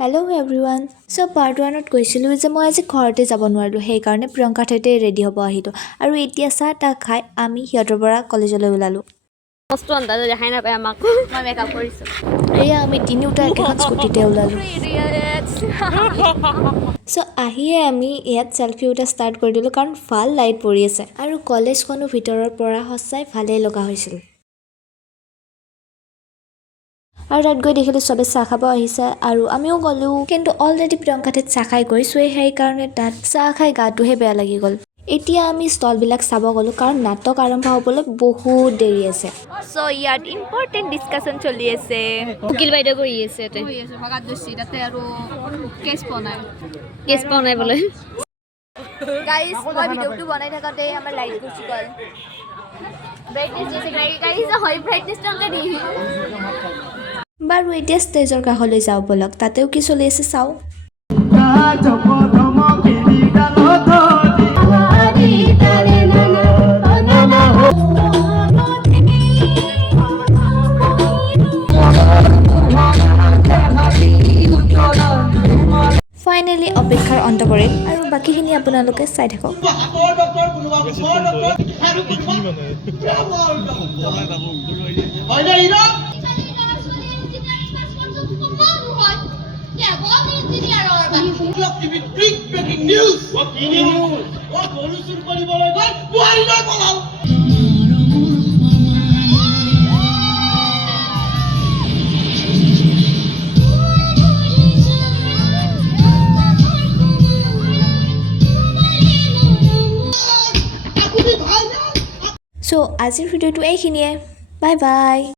Hello' everyone. So' part 1ত কৈছিলোঁ যে মই আজি ঘৰতে যাব নোৱাৰিলোঁ, সেইকাৰণে প্ৰিয়ংকাৰ সৈতে ৰেডি হ'ব আহিলোঁ। আৰু এতিয়া চাহ তাহ খাই আমি সিহঁতৰ পৰা কলেজলৈ ওলালোঁ। দেখাই নাপায় আমাক। মই মেকআপ কৰিছোঁ। এয়া আমি তিনিওটা একেখন স্কুটিতে ওলালোঁ। চ' আহিয়ে আমি ইয়াত চেল্ফি উঠা ষ্টাৰ্ট কৰি দিলোঁ, কাৰণ ভাল লাইট পৰি আছে আৰু কলেজখনো ভিতৰৰ পৰা সঁচাই ভালেই লগা হৈছিল। আৰু তাত গৈ দেখিলোঁ চবে চাহ খাব আহিছে আৰু আমিও গ'লোঁ, কিন্তু অলৰেডি প্ৰিয়ংকাহঁতে চাহ খাই গৈছোৱেই, সেইকাৰণে তাত চাহ খাই গাটোহে বেয়া লাগি গ'ল। এতিয়া আমি ষ্টলবিলাক চাব গ'লোঁ, কাৰণ নাটক আৰম্ভ হ'বলৈ বহুত দেৰি আছে। চ' ইয়াত ইম্পৰ্টেণ্ট ডিছকাশ্যন চলি আছে। উকিল বাইদেউ বহি আছে তাতে আৰু কেছ পোৱা নাই বোলে। গাইজ মই ভিডিঅ'টো বনাই থাকোঁতে আমাৰ লাইট গুচি গ'ল। বাৰু এতিয়া ষ্টেজৰ কাষলৈ যাওঁ ব'লক, তাতেও কি চলি আছে চাওঁ। ফাইনেলি অপেক্ষাৰ অন্ত পৰিল আৰু বাকীখিনি আপোনালোকে চাই থাকক। চ' আজিৰ ভিডিঅ'টো এইখিনিয়ে। Bye bye.